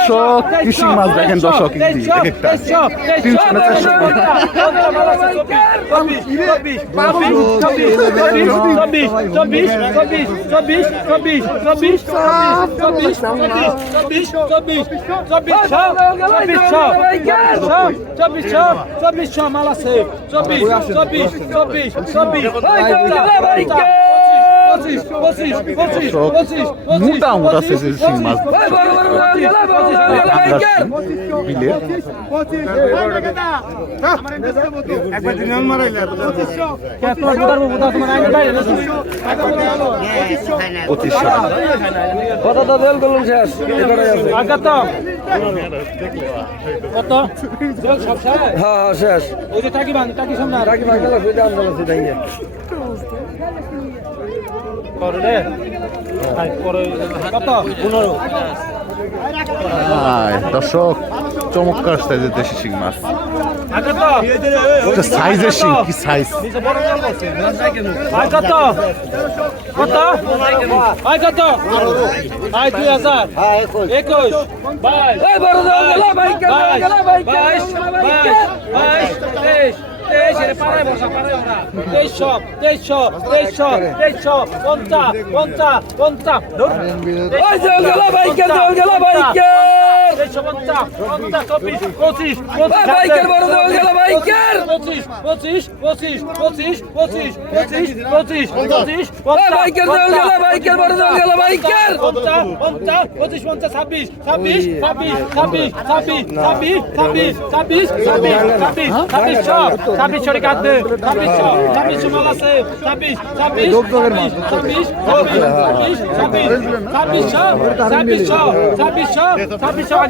দর্শক কৃষি মাছ দেখেন দর্শক Sobe, sobe, sobe, sobe, sobe. মোটা মোটা সাইজের শিং মাছ বিলের। পঁচিশশো কথা তো জেল করলাম শেষ। কত? হ্যাঁ শেষ। কত? পনেরো। দর্শক চমৎকার সাইজের দেশি শিং মাছ সাইজের শিং কি সাইজ কত কত কত আয় দুই হাজার একুশ বাইশ বাইশ বাইশ বাইশ তেইশশো তেইশশো তেইশশো তেইশশো পঞ্চাশ পঞ্চাশ পঞ্চাশ। কে বড় দল গেল ভাই কে পঁচিশ পঁচিশ পঁচিশ পঁচিশ পঁচিশ পঁচিশ পঁচিশ পঁচিশ কে দল গেল ভাই কে বড় দল গেল ভাই কে পঞ্চাশ পঁচিশ পঞ্চাশ ছাব্বিশ ছাব্বিশ ছাব্বিশ ছাব্বিশ ছাব্বিশ ছাব্বিশ ছাব্বিশ ছাব্বিশ ছাব্বিশ ছাব্বিশ ছাব্বিশশো ছাব্বিশশো রে কাঁদবে ছাব্বিশশো ছাব্বিশশো মাল আছে ছাব্বিশ ছাব্বিশ ছাব্বিশ ছাব্বিশ ছাব্বিশ ছাব্বিশ ছাব্বিশশো ছাব্বিশশো ছাব্বিশশো ছাব্বিশশো আগে আছে মাত্র 2600 টাকায় দর্শক দেখেন কি ছাব্বিশশো ছাব্বিশশো ওই ভাই কে দল গেল দল গেল বড় দল গেল ভাই কে ছাব্বিশ ছাব্বিশ ছাব্বিশ ছাব্বিশ ছাব্বিশ মাল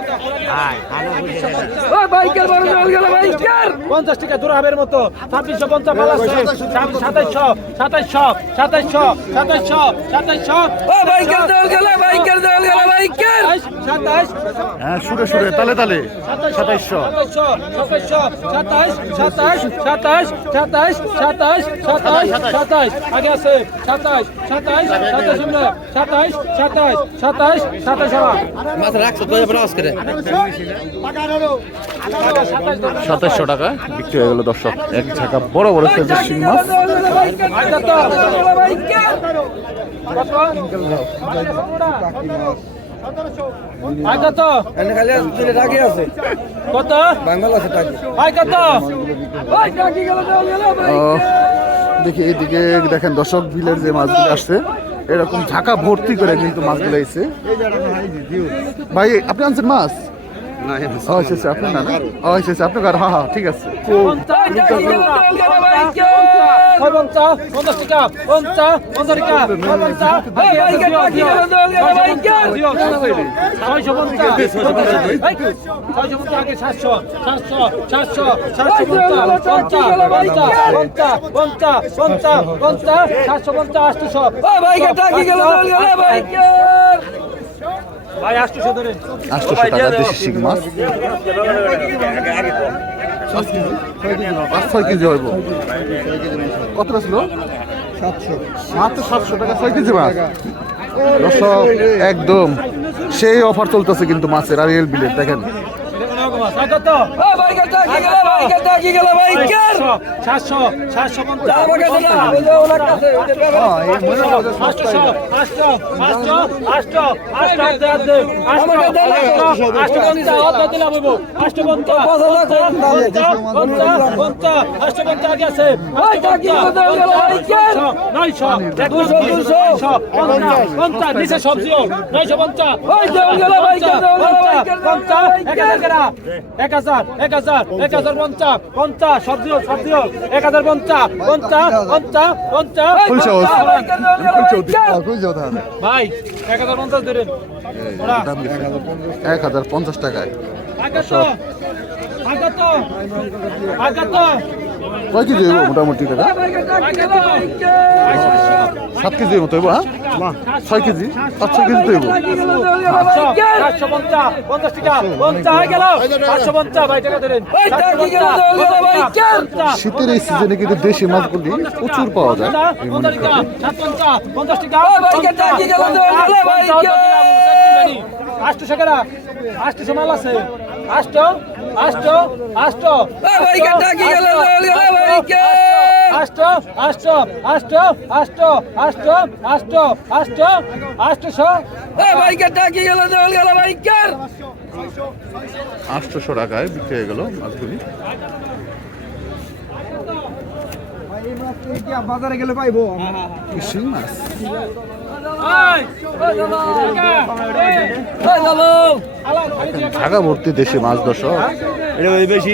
কে বড় দল গেল ভাই কে পঞ্চাশ টাকা দুরাবের মতো ছাব্বিশশো পঞ্চাশ মাল আছে সাতাইশশো সাতাইশশো সাতাইশশো সাতাইশশো সাতাইশশো ওই ভাই কে দল গেল ভাই কে দল গেল ভাই কে সাতাইশ হ্যাঁ সুরে সুরে তালে তালে সাতাইশশো সাতাইশশো সাতাইশ সাতাইশ সাতাইশ সাতাইশ সাতাইশ সাতাইশ সাতাইশ আগে আছে সাতাইশ সাতাইশ সাতাইশ শূন্য সাতাইশ সাতাইশ সাতাইশ সাতাইশ আমার মাথা রাখছো তো করে সাতাশশো টাকা বিক্রি হয়ে গেল দর্শক। এক ঝাঁকা বড় বড় সাইজের শিং মাছ। কত দেখি এদিকে দেখেন দর্শক, বিলের যে মাছগুলো আসছে। এরকম ঝাঁকা ভর্তি করে কিন্তু মাছগুলো এসে। ভাই আপনি আনছেন মাছ? শেষে আপনি না না ও শেষে আপনি কার হ্যাঁ হ্যাঁ ঠিক আছে সাতশো পঞ্চাশ আটশোশো টাকা দেশি শিং মাছ। পাঁচ ছয় কেজি হইব। কতটা ছিল? সাতশো মাত্র সাতশো টাকা ছয় কেজি মাছ। একদম সেই অফার চলতেছে কিন্তু মাছের আর এল বিলের দেখেন। কত বাইকের টাকি গেল বাইকের টাকি গেল বাইকের 700 750 টাকা কাছে না ওই যে ওনার কাছে ওই যে 500 500 500 500 সবজিও নয়শো পঞ্চাশ পঞ্চাশ এক হাজার এক হাজার এক হাজার পঞ্চাশ দিও দিও। এক হাজার পঞ্চাশ পঞ্চাশ পঞ্চাশ এক হাজার পঞ্চাশ এক হাজার পঞ্চাশ কয় কেজি মোটামুটি সাত কেজি মতো হ্যাঁ? শীতের এই সিজনে কিন্তু দেশি মাছগুলি প্রচুর পাওয়া যায় আষ্ট টাকা আষ্ট সময় আছে আষ্ট টাকা কি গেল? আষ্ট টাকা আষ্টশো মাল আছে আষ্ট আষ্ট আষ্ট আষ্ট আষ্ট আষ্ট আষ্ট আষ্ট আষ্ট আষ্ট আষ্টশো টাকায় বিক্রি হয়ে গেল মাছগুলি। বাজারে গেলে পাইবো শিং মাছ ঢাকা ভর্তি দেশে মাছ দর্শক বেশি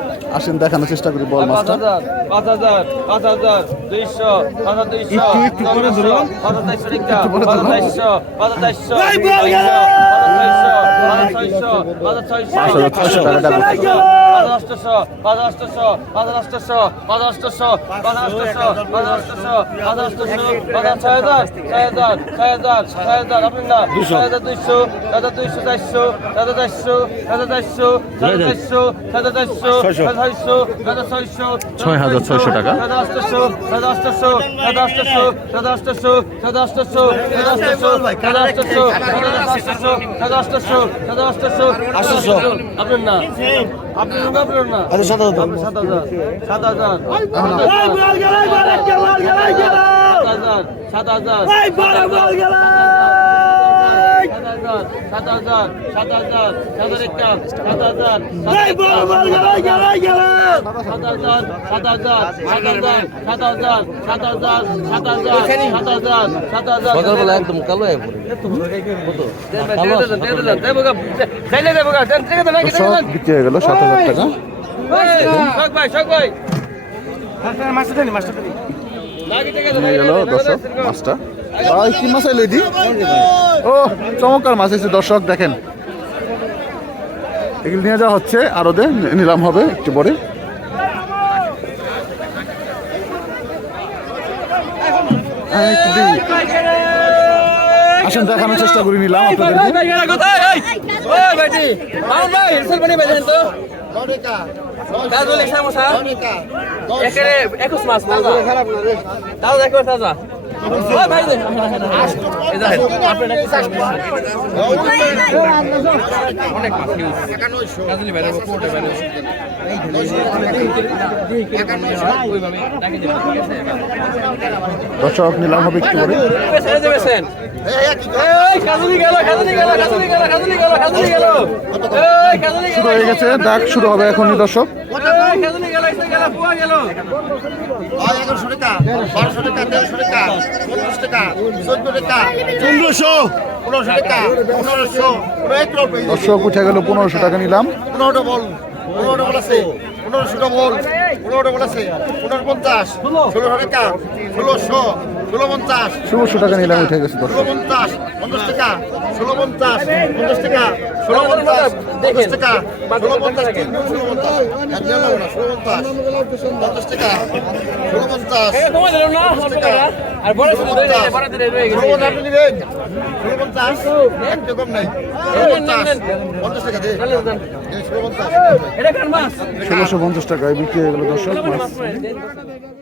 আসেন দেখানোর চেষ্টা করি বল মাছটা। পাঁচ হাজার পাঁচ হাজার দুইশো পাঁচ হাজার দুইশো একটু একটু করে ধরুন। পাঁচ হাজার চারশো টাকা একটু করে পাঁচ ধরো। হাজার চারশো পাঁচ হাজার চারশো পাঁচ হাজার ছয়শো টাকাটা ছয় হাজার ছয়শো টাকা আপনার না। আপনার না। আচ্ছা সাত হাজার সাত হাজার সাত হাজার সাত হাজার সাত হাজার সকালবেলা একদম কালো হয়ে পড়ে সব বিক্রি হয়ে গেল সাত হাজার টাকা মাছটা কি মাছ এলো ও চমৎকার মাছ এসেছে দর্শক দেখেন। এগুলো নিয়ে যাওয়া হচ্ছে আরও দে নিলাম হবে একটু পরে। হ্যাঁ, আসেন দেখানোর চেষ্টা করে নিলাম আপনাদেরকে অনেক দর্শক, নিলাম হবে একটু পরে। শুরু হয়ে গেছে, ডাক শুরু হবে এখনই দর্শক। গেল। এগারোশো টাকা বারোশো টাকা তেরোশো টাকা পনেরোশো টাকা চোদ্দ টাকা পনেরোশো পনেরোশো টাকা পনেরোশো দর্শক উঠে গেল পনেরোশো টাকা নিলাম। পনেরোটা বল পনেরোটা বল আছে পনেরোশোটা বল পনেরোটা বল আছে পনেরো পঞ্চাশ ষোলোশো টাকা ষোলোশো ষোলোশো টাকা নিলাম উঠে গেছে ষোলো পঞ্চাশ পঞ্চাশ টাকা ষোলো পঞ্চাশ পঞ্চাশ টাকা ষোলো পঞ্চাশ পঞ্চাশ টাকা ষোলো পঞ্চাশ ষোলো পঞ্চাশ ষোলো পঞ্চাশ পঞ্চাশ টাকা ষোলো পঞ্চাশ আর বড় ষোলো আপনি নেবেন ষোলো একটা কম নাই। টাকা ষোলো ষোলোশো পঞ্চাশ টাকায় বিক্রি হয়ে গেল দর্শক মাছ। মাছ।